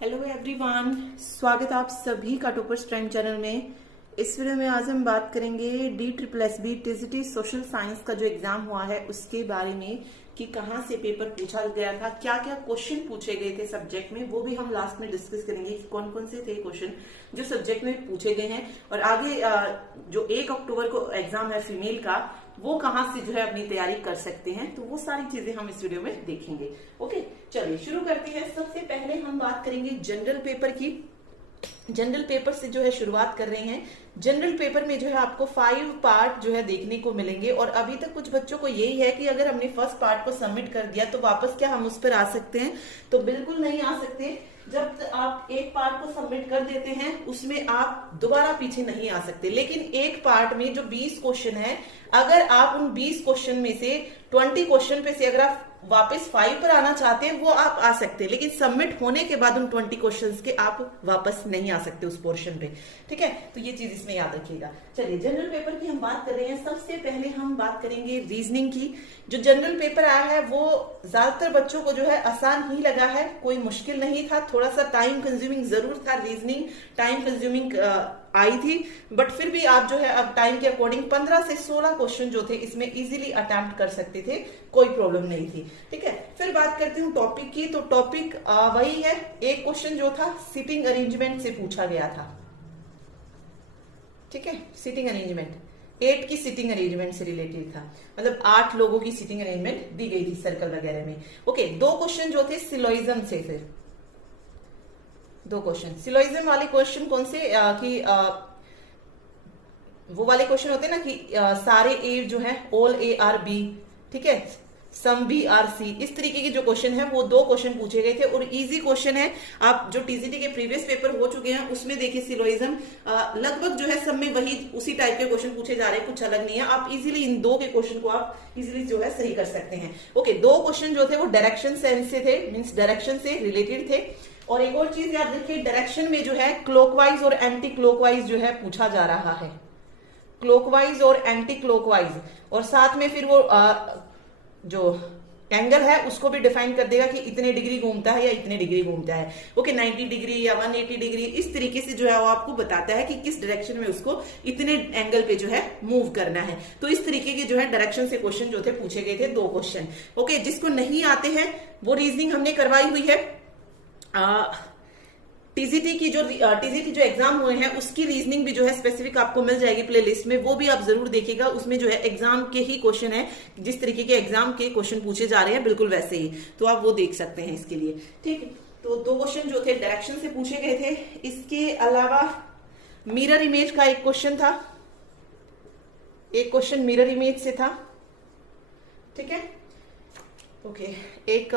Hello everyone, स्वागत है आप सभी का टॉपर्स टाइम चैनल में। इस वीडियो में आज हम बात करेंगे DSSB टीजीटी सोशल साइंस का जो एग्जाम हुआ है उसके बारे में कि कहाँ से पेपर पूछा गया था, क्या क्या क्वेश्चन पूछे गए थे सब्जेक्ट में, वो भी हम लास्ट में डिस्कस करेंगे कि कौन कौन से थे क्वेश्चन जो सब्जेक्ट में पूछे गए हैं। और आगे जो 1 अक्टूबर को एग्जाम है फीमेल का, वो कहाँ से जो है अपनी तैयारी कर सकते हैं, तो वो सारी चीजें हम इस वीडियो में देखेंगे। ओके, चलिए शुरू करते हैं। सबसे पहले हम बात करेंगे जनरल पेपर की। जनरल पेपर से जो है शुरुआत कर रहे हैं। जनरल पेपर में जो है आपको 5 पार्ट जो है देखने को मिलेंगे और अभी तक कुछ बच्चों को यही है कि अगर हमने फर्स्ट पार्ट को सबमिट कर दिया तो वापस क्या हम उस पर आ सकते हैं, तो बिल्कुल नहीं आ सकते। जब आप एक पार्ट को सबमिट कर देते हैं उसमें आप दोबारा पीछे नहीं आ सकते। लेकिन एक पार्ट में जो 20 क्वेश्चन है, अगर आप उन 20 क्वेश्चन में से 20 क्वेश्चन पे से अगर आप वापस 5 पर आना चाहते हैं वो आप आ सकते हैं, लेकिन सबमिट होने के बाद उन 20 क्वेश्चंस के आप वापस नहीं आ सकते उस पोर्शन पे। ठीक है, तो ये चीज इसमें याद रखिएगा। चलिए जनरल पेपर की हम बात कर रहे हैं। सबसे पहले हम बात करेंगे रीजनिंग की। जो जनरल पेपर आया है वो ज्यादातर बच्चों को जो है आसान ही लगा है, कोई मुश्किल नहीं था। थोड़ा सा टाइम कंज्यूमिंग जरूर था, रीजनिंग टाइम कंज्यूमिंग आई थी, बट फिर भी आप जो है अब टाइम के अकॉर्डिंग 15 से 16 क्वेश्चन जो थे इसमें इजीली अटेम्प्ट कर सकते थे, कोई प्रॉब्लम नहीं थी। ठीक है, फिर बात करती हूँ टॉपिक की। तो टॉपिक वही है, एक क्वेश्चन जो था सीटिंग अरेंजमेंट से पूछा गया था। ठीक है, सीटिंग अरेंजमेंट 8 की सीटिंग अरेंजमेंट से रिलेटेड था, मतलब 8 लोगों की सीटिंग अरेंजमेंट दी गई थी सर्कल वगैरह में। ओके, 2 क्वेश्चन जो थे सिलोइज्म से, फिर 2 क्वेश्चन सिलोइज्म वाले क्वेश्चन कौन से कि वो वाले क्वेश्चन होते हैं ना कि सारे ए जो है ऑल ए आर बी, ठीक है, सम बी आर सी, इस तरीके के जो क्वेश्चन है वो 2 क्वेश्चन पूछे गए थे और इजी क्वेश्चन है। आप जो टीजीटी के प्रीवियस पेपर हो चुके हैं उसमें देखिए सिलोइज्म लगभग जो है सब में वही उसी टाइप के क्वेश्चन पूछे जा रहे हैं, कुछ अलग नहीं है। आप इजीली इन 2 के क्वेश्चन को आप इजीली जो है सही कर सकते हैं। ओके, 2 क्वेश्चन जो थे वो डायरेक्शन सेंस से थे, मीन्स डायरेक्शन से रिलेटेड थे। और एक और चीज याद रखिए, डायरेक्शन में जो है क्लॉकवाइज और एंटी क्लॉकवाइज जो है पूछा जा रहा है, क्लॉकवाइज और एंटी क्लॉकवाइज, और साथ में फिर वो जो एंगल है उसको भी डिफाइन कर देगा कि इतने डिग्री घूमता है या इतने डिग्री घूमता है। ओके, 90 डिग्री या 180 डिग्री, इस तरीके से जो है वो आपको बताता है कि किस डायरेक्शन में उसको इतने एंगल पे जो है मूव करना है। तो इस तरीके के जो है डायरेक्शन से क्वेश्चन जो थे पूछे गए थे, 2 क्वेश्चन। ओके, जिसको नहीं आते हैं वो रीजनिंग हमने करवाई हुई है। टीजीटी जो एग्जाम हुए हैं उसकी रीजनिंग भी जो है स्पेसिफिक आपको मिल जाएगी प्लेलिस्ट में, वो भी आप जरूर देखिएगा। उसमें जो है एग्जाम के ही क्वेश्चन है, जिस तरीके के एग्जाम के क्वेश्चन पूछे जा रहे हैं बिल्कुल वैसे ही, तो आप वो देख सकते हैं इसके लिए। ठीक, तो 2 क्वेश्चन जो थे डायरेक्शन से पूछे गए थे। इसके अलावा मिरर इमेज का एक क्वेश्चन था, एक क्वेश्चन मिरर इमेज से था। ठीक है, ओके, एक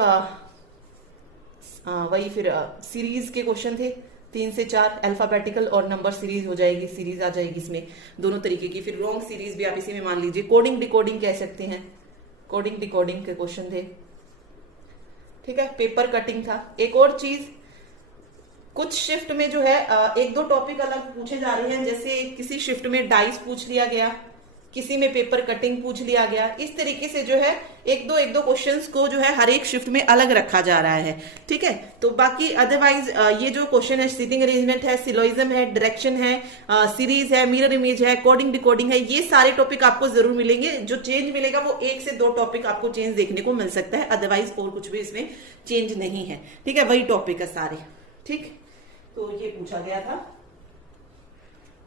वही फिर सीरीज के क्वेश्चन थे 3 से 4, अल्फाबेटिकल और नंबर सीरीज हो जाएगी, सीरीज आ जाएगी इसमें दोनों तरीके की। फिर रॉन्ग सीरीज भी आप इसी में मान लीजिए, कोडिंग डिकोडिंग कह सकते हैं, कोडिंग डिकोडिंग के क्वेश्चन थे। ठीक है, पेपर कटिंग था। एक और चीज, कुछ शिफ्ट में जो है 1-2 टॉपिक अलग पूछे जा रहे हैं, जैसे किसी शिफ्ट में डाइस पूछ लिया गया, किसी में पेपर कटिंग पूछ लिया गया। इस तरीके से जो है 1-2 क्वेश्चंस को जो है हर एक शिफ्ट में अलग रखा जा रहा है। ठीक है, तो बाकी अदरवाइज ये जो क्वेश्चन है सीटिंग अरेंजमेंट है, सिलोइज्म है, डायरेक्शन है, सीरीज है, मिरर इमेज है, कोडिंग डिकोडिंग है, ये सारे टॉपिक आपको जरूर मिलेंगे। जो चेंज मिलेगा वो 1 से 2 टॉपिक आपको चेंज देखने को मिल सकता है, अदरवाइज और कुछ भी इसमें चेंज नहीं है। ठीक है, वही टॉपिक है सारे। ठीक, तो ये पूछा गया था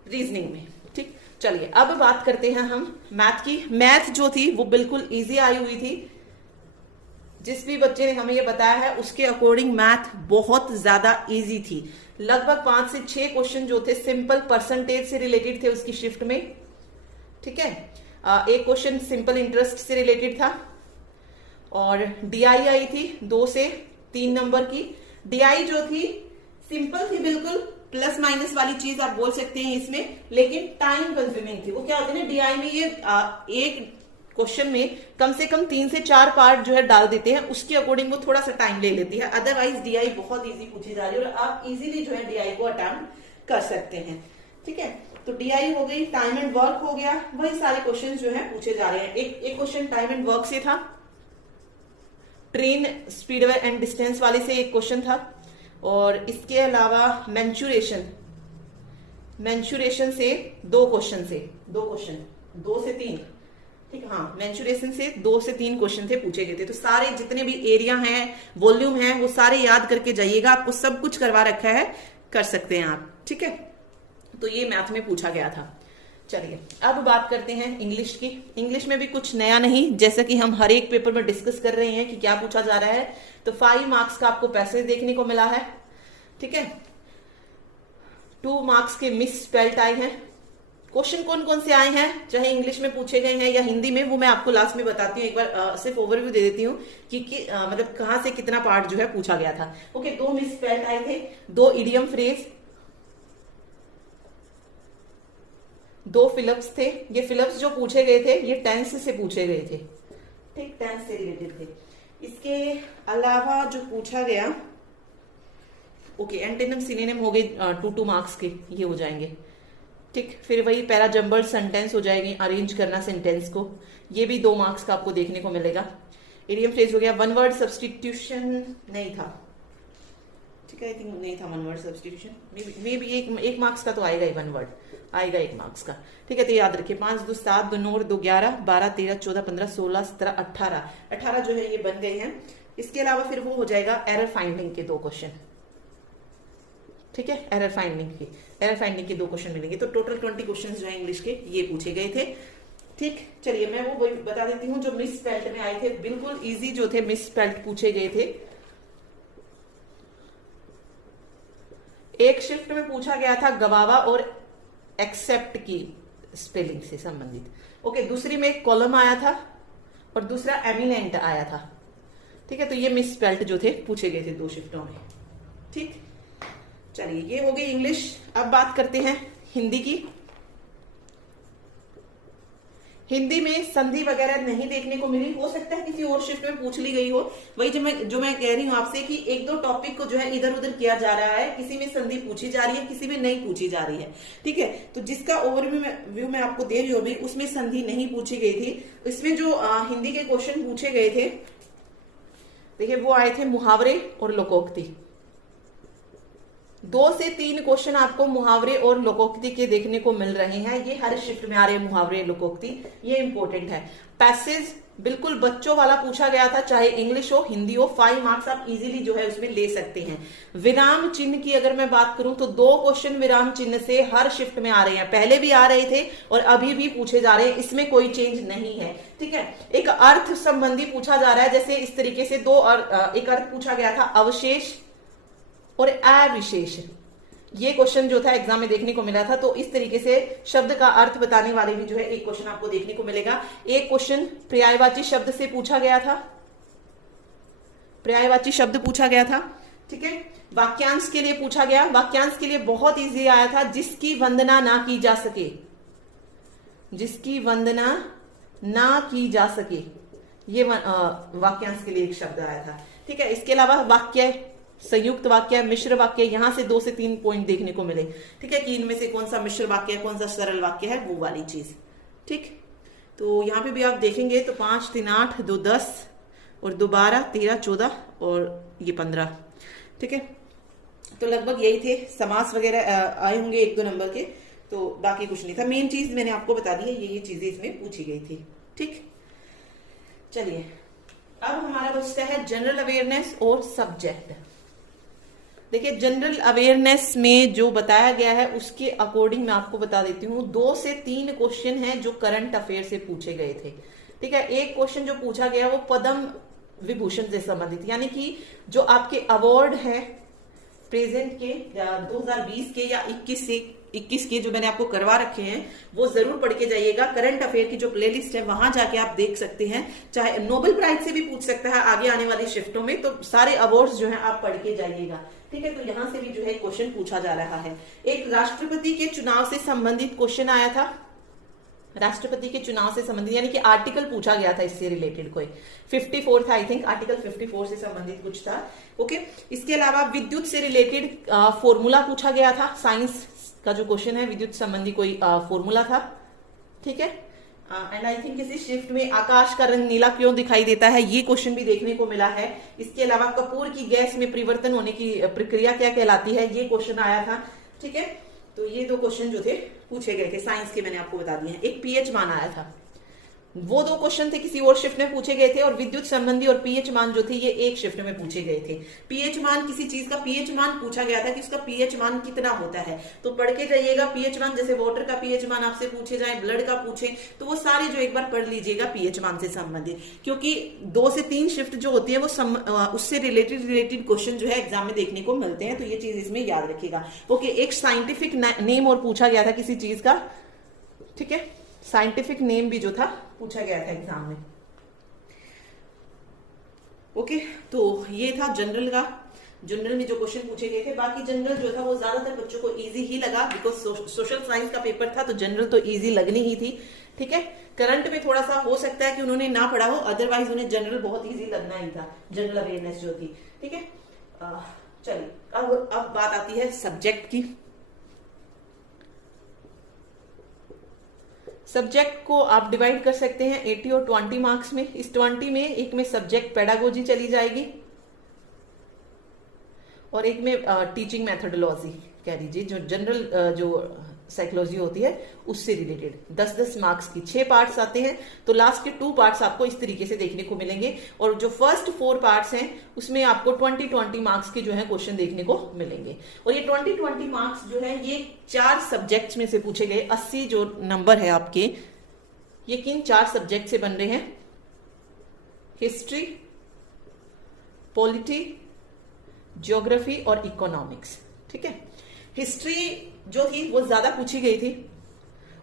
रीजनिंग में। ठीक, चलिए अब बात करते हैं हम मैथ की। मैथ जो थी वो बिल्कुल इजी आई हुई थी। जिस भी बच्चे ने हमें ये बताया है उसके अकॉर्डिंग मैथ बहुत ज्यादा इजी थी। लगभग 5 से 6 क्वेश्चन जो थे सिंपल परसेंटेज से रिलेटेड थे उसकी शिफ्ट में। ठीक है, एक क्वेश्चन सिंपल इंटरेस्ट से रिलेटेड था और डीआई आई थी 2 से 3 नंबर की। डीआई जो थी सिंपल थी बिल्कुल, प्लस माइनस वाली चीज आप बोल सकते हैं इसमें, लेकिन टाइम कंज्यूमिंग थी। वो क्या होता है ना, डीआई में ये एक क्वेश्चन में कम से कम 3 से 4 पार्ट जो है डाल देते हैं, उसके अकॉर्डिंग वो थोड़ा सा टाइम ले लेती है। अदरवाइज डीआई बहुत इजी पूछी जा रही है और आप इजीली जो है डीआई को अटेम्प्ट कर सकते हैं। ठीक है, तो डीआई हो गई, टाइम एंड वर्क हो गया, वही सारे क्वेश्चन जो है पूछे जा रहे हैं। एक क्वेश्चन टाइम एंड वर्क से था, ट्रेन स्पीडवे एंड डिस्टेंस वाले से एक क्वेश्चन था, और इसके अलावा मेंचुरेशन, मेंचुरेशन से दो क्वेश्चन, 2 से 3, ठीक। हाँ, मेंचुरेशन से 2 से 3 क्वेश्चन थे, पूछे गए थे। तो सारे जितने भी एरिया हैं, वॉल्यूम है, वो सारे याद करके जाइएगा। आपको सब कुछ करवा रखा है, कर सकते हैं आप, ठीक है। तो ये मैथ में पूछा गया था। चलिए अब बात करते हैं इंग्लिश की। इंग्लिश में भी कुछ नया नहीं, जैसा कि हम हर एक पेपर में डिस्कस कर रहे हैं कि क्या पूछा जा रहा है। तो 5 मार्क्स का आपको पैसेज देखने को मिला है, ठीक है। 2 मार्क्स के मिस स्पेल्ट आए हैं। क्वेश्चन कौन कौन से आए हैं, चाहे इंग्लिश में पूछे गए हैं या हिंदी में, वो मैं आपको लास्ट में बताती हूँ। एक बार सिर्फ ओवरव्यू दे देती हूँ कि मतलब कहां से कितना पार्ट जो है पूछा गया था। ओके, 2 मिस स्पेल्ट आए थे, 2 इडियम फ्रेज, 2 फिलप्स थे। ये फिलप्स जो पूछे गए थे ये टेंस से पूछे गए थे, ठीक, टेंस से रिलेटेड थे। इसके अलावा जो पूछा गया, ओके, एंटोनिम सिनोनिम हो गए 2 मार्क्स के, ये हो जाएंगे, ठीक। फिर वही पैराजंबल सेंटेंस हो जाएगी, अरेंज करना सेंटेंस को, ये भी 2 मार्क्स का आपको देखने को मिलेगा। इडियम फ्रेज हो गया। 1 वर्ड सब्सटीट्यूशन नहीं था, ठीक है, आई थिंक नहीं था 1 word substitution. May be 1 marks का तो आएगा ही, 1 वर्ड आएगा 1 मार्क्स का, ठीक है। तो याद रखिए 5 2 7 2 9 2 11 12 13 14 15 16 17 18 जो है ये बन गए हैं। इसके अलावा फिर वो हो जाएगा एरर फाइंडिंग के 2 क्वेश्चन, ठीक है। एरर फाइंडिंग के 2 क्वेश्चन मिलेंगे। तो टोटल 20 क्वेश्चन जो है इंग्लिश के ये पूछे गए थे, ठीक। चलिए मैं वो बता देती हूँ जो मिस स्पेल्ट में आए थे, बिल्कुल इजी जो थे मिस स्पेल्ट पूछे गए थे। एक शिफ्ट में पूछा गया था गवावा और एक्सेप्ट की स्पेलिंग से संबंधित। ओके, दूसरी में एक कॉलम आया था और दूसरा एमिनेंट आया था, ठीक है। तो ये मिस स्पेल्ट जो थे पूछे गए थे 2 शिफ्टों में, ठीक। चलिए ये हो गई इंग्लिश। अब बात करते हैं हिंदी की। हिंदी में संधि वगैरह नहीं देखने को मिली, हो सकता है किसी और शिफ्ट में पूछ ली गई हो। वही जो मैं कह रही हूं आपसे कि 1-2 टॉपिक को जो है इधर उधर किया जा रहा है, किसी में संधि पूछी जा रही है, किसी में नहीं पूछी जा रही है, ठीक है। तो जिसका ओवरव्यू मैं आपको दे रही हूं अभी, उसमें संधि नहीं पूछी गई थी। इसमें जो हिंदी के क्वेश्चन पूछे गए थे, देखिए वो आए थे मुहावरे और लोकोक्ति। 2 से 3 क्वेश्चन आपको मुहावरे और लोकोक्ति के देखने को मिल रहे हैं। ये हर शिफ्ट में आ रहे हैं मुहावरे लोकोक्ति, ये इंपॉर्टेंट है। पैसेज बिल्कुल बच्चों वाला पूछा गया था, चाहे इंग्लिश हो हिंदी हो, 5 मार्क्स आप इजीली जो है उसमें ले सकते हैं। विराम चिन्ह की अगर मैं बात करूं तो 2 क्वेश्चन विराम चिन्ह से हर शिफ्ट में आ रहे हैं, पहले भी आ रहे थे और अभी भी पूछे जा रहे हैं, इसमें कोई चेंज नहीं है, ठीक है। एक अर्थ संबंधी पूछा जा रहा है, जैसे इस तरीके से एक अर्थ पूछा गया था अवशेष और अविशेष। ये क्वेश्चन जो था एग्जाम में देखने को मिला था। तो इस तरीके से शब्द का अर्थ बताने वाले भी जो है एक क्वेश्चन आपको देखने को मिलेगा। एक क्वेश्चन पर्यायवाची शब्द से पूछा गया था, पर्यायवाची शब्द पूछा गया था, ठीक है। वाक्यांश के लिए पूछा गया, वाक्यांश के लिए बहुत इजी आया था, जिसकी वंदना ना की जा सके, जिसकी वंदना ना की जा सके, ये वाक्यांश के लिए एक शब्द आया था, ठीक है। इसके अलावा वाक्य, संयुक्त वाक्य, मिश्र वाक्य, यहां से 2 से 3 पॉइंट देखने को मिले, ठीक है, कि इनमें से कौन सा मिश्र वाक्य है, कौन सा सरल वाक्य है, वो वाली चीज, ठीक। तो यहां पे भी आप देखेंगे तो 5 3 8 2 10 और 2 12 13 14 और ये 15, ठीक है। तो लगभग यही थे। समास वगैरह आए होंगे 1-2 नंबर के, तो बाकी कुछ नहीं था। मेन चीज मैंने आपको बता दी है, ये चीजें इसमें पूछी गई थी, ठीक। चलिए अब हमारा बचता है जनरल अवेयरनेस और सब्जेक्ट। देखिए जनरल अवेयरनेस में जो बताया गया है उसके अकॉर्डिंग मैं आपको बता देती हूँ, 2 से 3 क्वेश्चन हैं जो करंट अफेयर से पूछे गए थे, ठीक है। एक क्वेश्चन जो पूछा गया वो पद्म विभूषण से संबंधित, यानी कि जो आपके अवार्ड है प्रेजेंट के 2020 के या 21 के जो मैंने आपको करवा रखे हैं, वो जरूर पढ़ के जाइएगा। करंट अफेयर की जो प्लेलिस्ट है वहां जाके आप देख सकते हैं। चाहे नोबेल प्राइज से भी पूछ सकता है आगे आने वाली शिफ्टों में, तो सारे अवार्ड्स जो है आप पढ़ के जाइएगा, ठीक है। तो यहां से भी जो है क्वेश्चन पूछा जा रहा है। एक राष्ट्रपति के चुनाव से संबंधित क्वेश्चन आया था, राष्ट्रपति के चुनाव से संबंधित, यानी कि आर्टिकल पूछा गया था इससे रिलेटेड, कोई 54 था आई थिंक, आर्टिकल 54 से संबंधित कुछ था, ओके। इसके अलावा विद्युत से रिलेटेड फॉर्मूला पूछा गया था, साइंस का जो क्वेश्चन है विद्युत संबंधी कोई फॉर्मूला था, ठीक है। एंड आई थिंक किसी शिफ्ट में आकाश का रंग नीला क्यों दिखाई देता है, ये क्वेश्चन भी देखने को मिला है। इसके अलावा कपूर की गैस में परिवर्तन होने की प्रक्रिया क्या कहलाती है, ये क्वेश्चन आया था। ठीक है, तो ये दो क्वेश्चन जो थे पूछे गए थे साइंस के, मैंने आपको बता दिए हैं। एक पीएच मान आया था, वो दो क्वेश्चन थे किसी और शिफ्ट में पूछे गए थे, और विद्युत संबंधी और पीएच मान जो थे ये एक शिफ्ट में पूछे गए थे। पीएच मान, किसी चीज का पीएच मान पूछा गया था कि उसका पीएच मान कितना होता है, तो पढ़ के जाइएगा पीएच मान। जैसे वाटर का पीएच मान आपसे पूछे जाए, ब्लड का पूछे, तो वो सारे जो एक बार पढ़ लीजिएगा पीएच मान से संबंधित, क्योंकि 2 से 3 शिफ्ट जो होती है वो उससे रिलेटेड क्वेश्चन जो है एग्जाम में देखने को मिलते हैं, तो ये चीज इसमें याद रखिएगा। ओके, एक साइंटिफिक नेम और पूछा गया था किसी चीज का। ठीक है, साइंटिफिक नेम भी जो था पूछा गया था एग्जाम में। ओके, तो ये था जनरल का, जनरल में जो क्वेश्चन पूछे गए थे। बाकी जनरल जो था वो ज्यादातर बच्चों को इजी ही लगा, बिकॉज सोशल साइंस का पेपर था, तो जनरल तो इजी लगनी ही थी। ठीक है, करंट में थोड़ा सा हो सकता है कि उन्होंने ना पढ़ा हो, अदरवाइज उन्हें जनरल बहुत इजी लगना ही था, जनरल अवेयरनेस जो थी। ठीक है, चलिए अब बात आती है सब्जेक्ट की। सब्जेक्ट को आप डिवाइड कर सकते हैं 80 और 20 मार्क्स में। इस 20 में एक में सब्जेक्ट पेडागोजी चली जाएगी और एक में टीचिंग मेथोडोलॉजी कह लीजिए, जो जनरल जो साइकोलॉजी होती है उससे रिलेटेड 10-10 मार्क्स की 6 पार्ट्स आते हैं। तो लास्ट के 2 पार्ट्स आपको इस तरीके से देखने को मिलेंगे, और जो फर्स्ट 4 पार्ट्स हैं उसमें आपको 20-20 मार्क्स के जो है क्वेश्चन देखने को मिलेंगे। और ये 20-20 मार्क्स जो है ये 4 सब्जेक्ट्स में से पूछे गए। 80 जो नंबर है आपके, ये किन 4 सब्जेक्ट से बन रहे हैं? हिस्ट्री, पॉलिटी, ज्योग्राफी और इकोनॉमिक्स। ठीक है, हिस्ट्री जो थी वो ज्यादा पूछी गई थी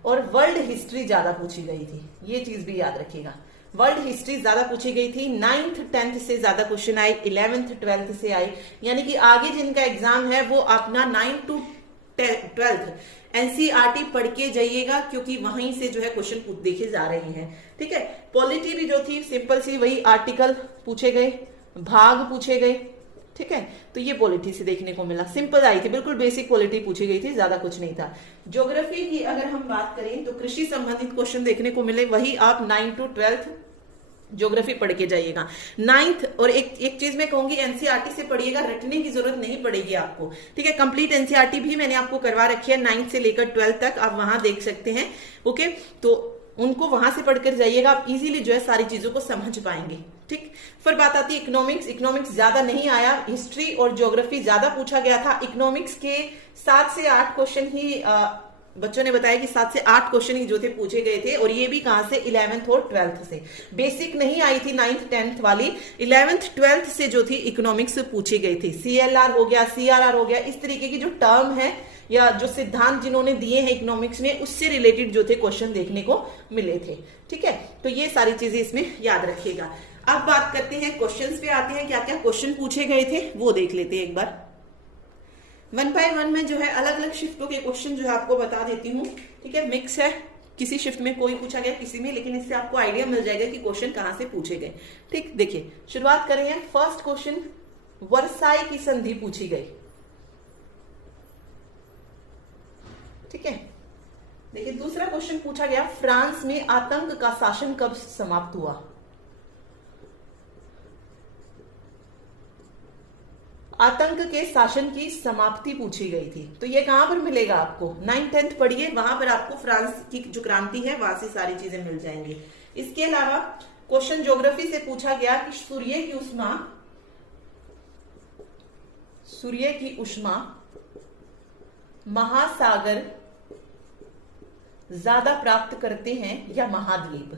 और वर्ल्ड हिस्ट्री ज्यादा पूछी गई थी, ये चीज भी याद रखिएगा। वर्ल्ड हिस्ट्री ज्यादा पूछी गई थी, 9th 10th से ज्यादा क्वेश्चन आए, 11th 12th से आए, यानी कि आगे जिनका एग्जाम है वो अपना 9th to 12th एनसीईआरटी पढ़ के जाइएगा, क्योंकि वहीं से जो है क्वेश्चन देखे जा रहे हैं। ठीक है, पॉलिटी भी जो थी सिंपल सी वही आर्टिकल पूछे गए, भाग पूछे गए। ठीक है, तो ये पॉलिटी से देखने को मिला, सिंपल आई थी, बिल्कुल बेसिक पॉलिटी पूछी गई थी, ज्यादा कुछ नहीं था। ज्योग्राफी की अगर हम बात करें तो कृषि संबंधित क्वेश्चन देखने को मिले, वही आप 9th to 12th ज्योग्राफी पढ़ के जाइएगा। 9th, और एक चीज मैं कहूंगी, एनसीईआरटी से पढ़िएगा, रटने की जरूरत नहीं पड़ेगी आपको। ठीक है, कंप्लीट एनसीईआरटी भी मैंने आपको करवा रखी है 9th से लेकर 12th तक, आप वहां देख सकते हैं। ओके, तो उनको वहां से पढ़कर जाइएगा, आप इजीली जो है सारी चीजों को समझ पाएंगे। ठीक, फिर बात आती है इकोनॉमिक्स। इकोनॉमिक्स ज्यादा नहीं आया, हिस्ट्री और ज्योग्राफी ज्यादा पूछा गया था। इकोनॉमिक्स के 7 से 8 क्वेश्चन ही बच्चों ने बताया कि 7 से 8 क्वेश्चन ही जो थे पूछे गए थे, और ये भी कहां से? 11th और 12th से। बेसिक नहीं आई थी 9th 10th वाली, 11th 12th से जो थी इकोनॉमिक्स पूछी गई थी। CLR हो गया, CRR हो गया, इस तरीके की जो टर्म है या जो सिद्धांत जिन्होंने दिए हैं इकोनॉमिक्स में, उससे रिलेटेड जो थे क्वेश्चन देखने को मिले थे। ठीक है, तो ये सारी चीजें इसमें याद रखिएगा। अब बात करते हैं क्वेश्चंस पे आते हैं, क्या क्या क्वेश्चन पूछे गए थे वो देख लेते हैं एक बार। 1 by 1 में जो है अलग अलग शिफ्टों के क्वेश्चन जो है आपको बता देती हूँ। ठीक है, मिक्स है, किसी शिफ्ट में कोई पूछा गया, किसी में, लेकिन इससे आपको आइडिया मिल जाएगा कि क्वेश्चन कहां से पूछे गए। ठीक, देखिए शुरुआत करेंगे। फर्स्ट क्वेश्चन, वर्साई की संधि पूछी गई। ठीक है, देखिए दूसरा क्वेश्चन पूछा गया, फ्रांस में आतंक का शासन कब समाप्त हुआ? आतंक के शासन की समाप्ति पूछी गई थी। तो ये कहां पर मिलेगा आपको? 9th 10th पढ़िए, वहां पर आपको फ्रांस की जो क्रांति है वहां से सारी चीजें मिल जाएंगी। इसके अलावा क्वेश्चन ज्योग्राफी से पूछा गया कि सूर्य की ऊष्मा महासागर ज्यादा प्राप्त करते हैं या महाद्वीप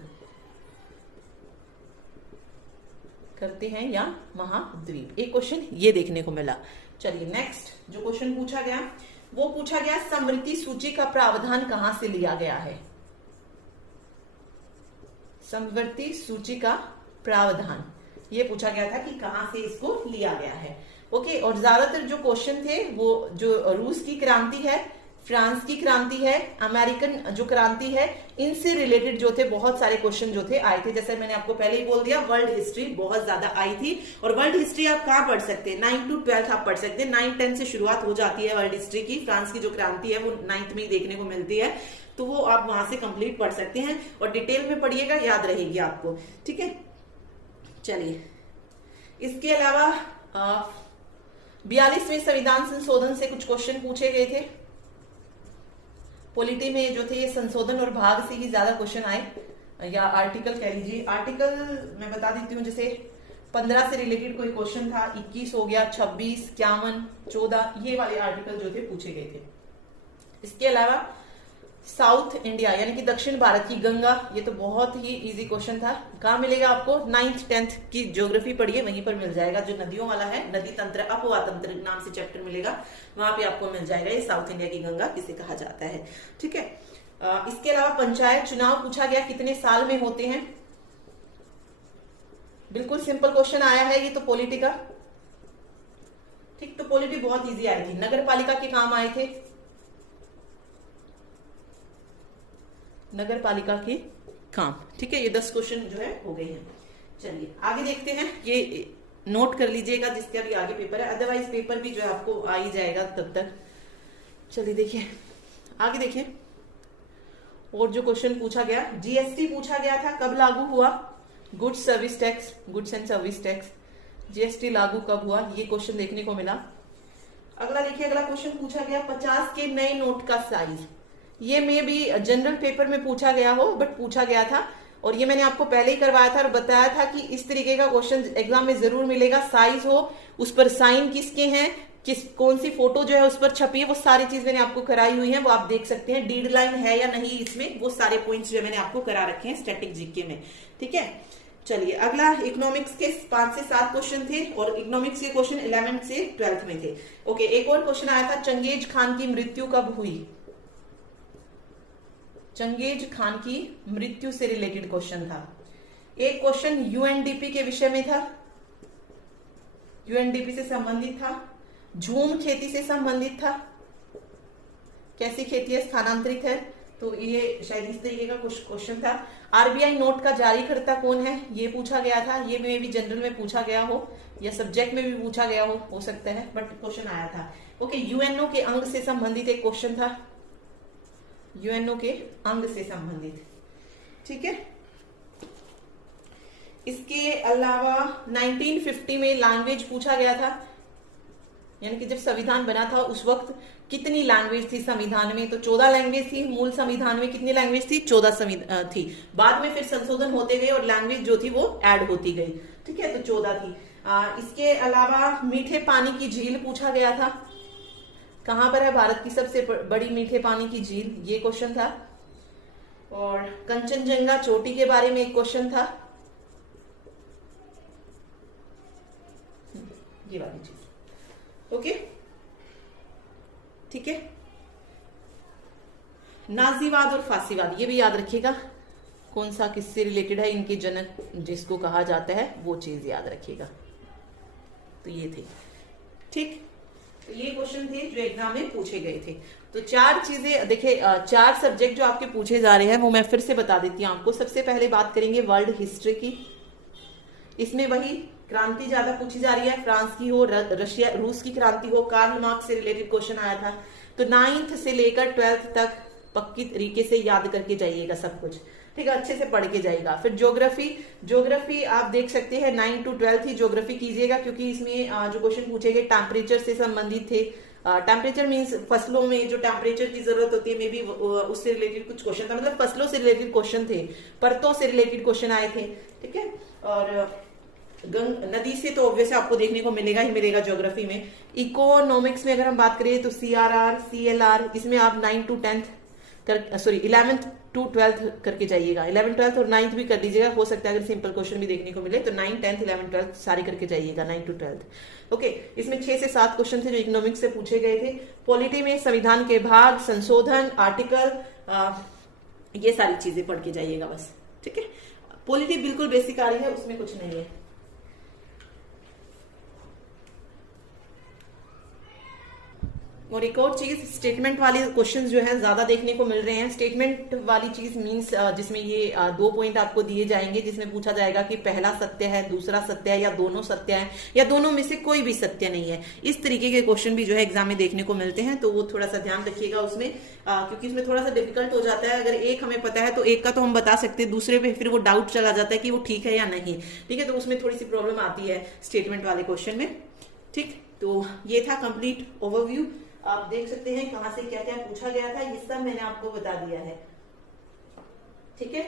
करते हैं या महाद्वीप? एक क्वेश्चन ये देखने को मिला। चलिए नेक्स्ट जो क्वेश्चन पूछा गया वो पूछा गया, समवर्ती सूची का प्रावधान कहां से लिया गया है? समवर्ती सूची का प्रावधान ये पूछा गया था कि कहां से इसको लिया गया है। ओके, और ज्यादातर जो क्वेश्चन थे वो जो रूस की क्रांति है, फ्रांस की क्रांति है, अमेरिकन जो क्रांति है, इनसे रिलेटेड जो थे बहुत सारे क्वेश्चन जो थे आए थे। जैसे मैंने आपको पहले ही बोल दिया, वर्ल्ड हिस्ट्री बहुत ज्यादा आई थी। और वर्ल्ड हिस्ट्री आप कहाँ पढ़ सकते हैं? 9 to 12 आप पढ़ सकते हैं। 9-10 से शुरुआत हो जाती है वर्ल्ड हिस्ट्री की। फ्रांस की जो क्रांति है वो 9th में ही देखने को मिलती है, तो वो आप वहां से कंप्लीट पढ़ सकते हैं और डिटेल में पढ़िएगा, याद रहेगी आपको। ठीक है, चलिए इसके अलावा 42वें संविधान संशोधन से कुछ क्वेश्चन पूछे गए थे। पॉलिटी में जो थे ये संशोधन और भाग से ही ज्यादा क्वेश्चन आए, या आर्टिकल कह लीजिए। आर्टिकल मैं बता देती हूँ, जैसे 15 से रिलेटेड कोई क्वेश्चन था, 21 हो गया, 26, 51, 14, ये वाले आर्टिकल जो थे पूछे गए थे। इसके अलावा साउथ इंडिया यानी कि दक्षिण भारत की गंगा, ये तो बहुत ही इजी क्वेश्चन था। कहाँ मिलेगा आपको? 9th 10th की ज्योग्राफी पढ़िए, वहीं पर मिल जाएगा। जो नदियों वाला है, नदी तंत्र अपवा तंत्र नाम से चैप्टर मिलेगा, वहां पे आपको मिल जाएगा ये साउथ इंडिया की गंगा किसे कहा जाता है। ठीक है, इसके अलावा पंचायत चुनाव पूछा गया, कितने साल में होते हैं? बिल्कुल सिंपल क्वेश्चन आया है ये तो पॉलिटी का। ठीक, तो पॉलिटी बहुत इजी आई थी। नगर पालिका के काम आए थे, नगर पालिका के काम। ठीक है, ये 10 क्वेश्चन जो है हो गए हैं। चलिए आगे देखते हैं, ये नोट कर लीजिएगा जिसके अभी आगे पेपर है, अदरवाइज पेपर भी जो है आपको आ ही जाएगा तब तक। चलिए देखिए आगे देखिए, और जो क्वेश्चन पूछा गया, जीएसटी पूछा गया था, कब लागू हुआ? Goods service tax, goods and service tax, GST लागू कब हुआ? ये क्वेश्चन देखने को मिला। अगला देखिए, अगला क्वेश्चन पूछा गया 50 के नए नोट का साइज। ये में भी जनरल पेपर में पूछा गया हो, बट पूछा गया था, और ये मैंने आपको पहले ही करवाया था और बताया था कि इस तरीके का क्वेश्चन एग्जाम में जरूर मिलेगा। साइज हो, उस पर साइन किसके हैं, कौन सी फोटो जो है उस पर छपी है, वो सारी चीज मैंने आपको कराई हुई है, वो आप देख सकते हैं। डीड लाइन है या नहीं इसमें, वो सारे पॉइंट्स जो मैंने आपको करा रखे हैं स्टैटिक जीके में। ठीक है, चलिए अगला इकोनॉमिक्स के 5 से 7 क्वेश्चन थे, और इकोनॉमिक्स के क्वेश्चन 11th से 12th में थे। ओके, एक और क्वेश्चन आया था, चंगेज खान की मृत्यु कब हुई? चंगेज खान की मृत्यु से रिलेटेड क्वेश्चन था। एक क्वेश्चन यूएनडीपी के विषय में था, यूएनडीपी से संबंधित था। झूम खेती से संबंधित था, कैसी खेती है, स्थानांतरित है, तो ये शायद इस तरीके का कुछ क्वेश्चन था। आरबीआई नोट का जारीकर्ता कौन है, ये पूछा गया था। ये में भी जनरल में पूछा गया हो या सब्जेक्ट में भी पूछा गया हो सकता है, बट क्वेश्चन आया था। ओके, यूएनओ के अंग से संबंधित एक क्वेश्चन था, यूएनओ के अंग से संबंधित। ठीक है, इसके अलावा 1950 में लैंग्वेज पूछा गया था, यानी कि जब संविधान बना था उस वक्त कितनी लैंग्वेज थी संविधान में? तो 14 लैंग्वेज थी। मूल संविधान में कितनी लैंग्वेज थी? 14 थी। बाद में फिर संशोधन होते गए और लैंग्वेज जो थी वो ऐड होती गई। ठीक है, तो 14 थी। इसके अलावा मीठे पानी की झील पूछा गया था, कहां पर है भारत की सबसे बड़ी मीठे पानी की झील? ये क्वेश्चन था। और कंचनजंगा चोटी के बारे में एक क्वेश्चन था, ये वाली चीज। ओके, ठीक है। नाजीवाद और फांसीवाद, ये भी याद रखिएगा, कौन सा किससे रिलेटेड है, इनके जनक जिसको कहा जाता है वो चीज याद रखिएगा। तो ये थे, ठीक, तो ये क्वेश्चन थे जो एग्जाम में पूछे गए थे। तो 4 चीजें देखिए, 4 सब्जेक्ट जो आपके पूछे जा रहे हैं वो मैं फिर से बता देती हूँ आपको। सबसे पहले बात करेंगे वर्ल्ड हिस्ट्री की, इसमें वही क्रांति ज्यादा पूछी जा रही है, फ्रांस की हो, रशिया रूस की क्रांति हो, कार्ल मार्क्स से रिलेटेड क्वेश्चन आया था। तो 9th से लेकर 12th तक पक्की तरीके से याद करके जाइएगा सब कुछ, ठीक है, अच्छे से पढ़ के जाइएगा। फिर ज्योग्राफी आप देख सकते हैं 9 to 12 ही ज्योग्राफी कीजिएगा, क्योंकि इसमें जो क्वेश्चन पूछे गए टेम्परेचर से संबंधित थे। टेम्परेचर मींस फसलों में जो टेम्परेचर की जरूरत होती है, मे बी उससे रिलेटेड कुछ क्वेश्चन था, मतलब फसलों से रिलेटेड क्वेश्चन थे, परतों से रिलेटेड क्वेश्चन आए थे। ठीक है, और नदी से तो ऑब्वियसली आपको देखने को मिलेगा ही मिलेगा ज्योग्राफी में। इकोनॉमिक्स में अगर हम बात करें तो CRR, CLR, इसमें आप 9 to 10 11th to 12th करके जाइएगा। 11th 12th और 9th भी कर लीजिएगा, हो सकता है अगर सिंपल क्वेश्चन भी देखने को मिले तो 9, 10th, 11th, 12th सारे करके जाइएगा 9 to 12th। ओके, इसमें 6 से 7 क्वेश्चन थे जो इकोनॉमिक्स से पूछे गए थे। पॉलिटी में संविधान के भाग, संशोधन, आर्टिकल, ये सारी चीजें पढ़ के जाइएगा बस। ठीक है, पॉलिटी बिल्कुल बेसिक आ रही है, उसमें कुछ नहीं है। और एक और चीज, स्टेटमेंट वाले क्वेश्चंस जो है ज्यादा देखने को मिल रहे हैं। स्टेटमेंट वाली चीज मींस जिसमें ये 2 पॉइंट आपको दिए जाएंगे, जिसमें पूछा जाएगा कि पहला सत्य है, दूसरा सत्य है, या दोनों सत्य है, या दोनों में से कोई भी सत्य नहीं है। इस तरीके के क्वेश्चन भी जो है एग्जाम में देखने को मिलते हैं, तो वो थोड़ा सा ध्यान रखिएगा उसमें, क्योंकि इसमें थोड़ा सा डिफिकल्ट हो जाता है। अगर एक हमें पता है तो एक का तो हम बता सकते हैं, दूसरे पे फिर वो डाउट चला जाता है कि वो ठीक है या नहीं, ठीक है। तो उसमें थोड़ी सी प्रॉब्लम आती है स्टेटमेंट वाले क्वेश्चन में, ठीक। तो ये था कंप्लीट ओवरव्यू। आप देख सकते हैं कहां से क्या क्या पूछा गया था, ये सब मैंने आपको बता दिया है, ठीक है।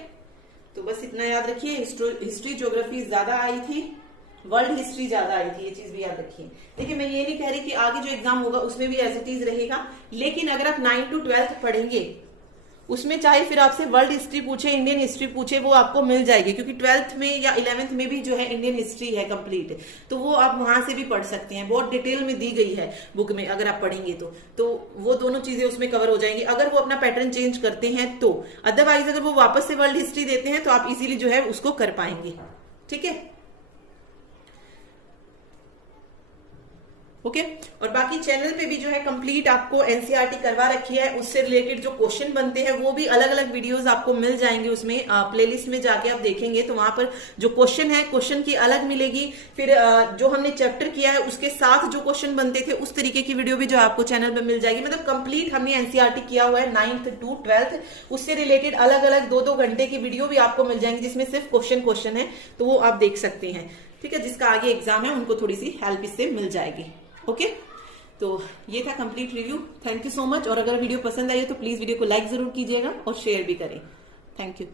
तो बस इतना याद रखिए, हिस्ट्री ज्योग्राफी ज्यादा आई थी, वर्ल्ड हिस्ट्री ज्यादा आई थी, ये चीज भी याद रखिए। देखिए मैं ये नहीं कह रही कि आगे जो एग्जाम होगा उसमें भी एज इट इज रहेगा, लेकिन अगर आप 9 to 12 पढ़ेंगे उसमें चाहे फिर आपसे वर्ल्ड हिस्ट्री पूछे, इंडियन हिस्ट्री पूछे, वो आपको मिल जाएगी, क्योंकि 12th में या 11th में भी जो है इंडियन हिस्ट्री है कंप्लीट, तो वो आप वहां से भी पढ़ सकते हैं। बहुत डिटेल में दी गई है बुक में, अगर आप पढ़ेंगे तो वो दोनों चीजें उसमें कवर हो जाएंगी, अगर वो अपना पैटर्न चेंज करते हैं तो। अदरवाइज अगर वो वापस से वर्ल्ड हिस्ट्री देते हैं तो आप इजीली जो है उसको कर पाएंगे, ठीक है, ओके। और बाकी चैनल पे भी जो है कंप्लीट आपको एनसीईआरटी करवा रखी है, उससे रिलेटेड जो क्वेश्चन बनते हैं वो भी अलग अलग वीडियोस आपको मिल जाएंगे। उसमें प्लेलिस्ट में जाके आप देखेंगे तो वहां पर जो क्वेश्चन है, क्वेश्चन की अलग मिलेगी, फिर जो हमने चैप्टर किया है उसके साथ जो क्वेश्चन बनते थे उस तरीके की वीडियो भी जो आपको चैनल पर मिल जाएगी। मतलब कंप्लीट हमने एनसीईआरटी किया हुआ है 9th to 12th, उससे रिलेटेड अलग अलग 2-2 घंटे की वीडियो भी आपको मिल जाएंगी, जिसमें सिर्फ क्वेश्चन है, तो वो आप देख सकते हैं, ठीक है। जिसका आगे एग्जाम है उनको थोड़ी सी हेल्प इससे मिल जाएगी, ओके। तो ये था complete review. Thank you so much. और अगर वीडियो पसंद आई हो तो प्लीज वीडियो को लाइक जरूर कीजिएगा और शेयर भी करें। Thank you.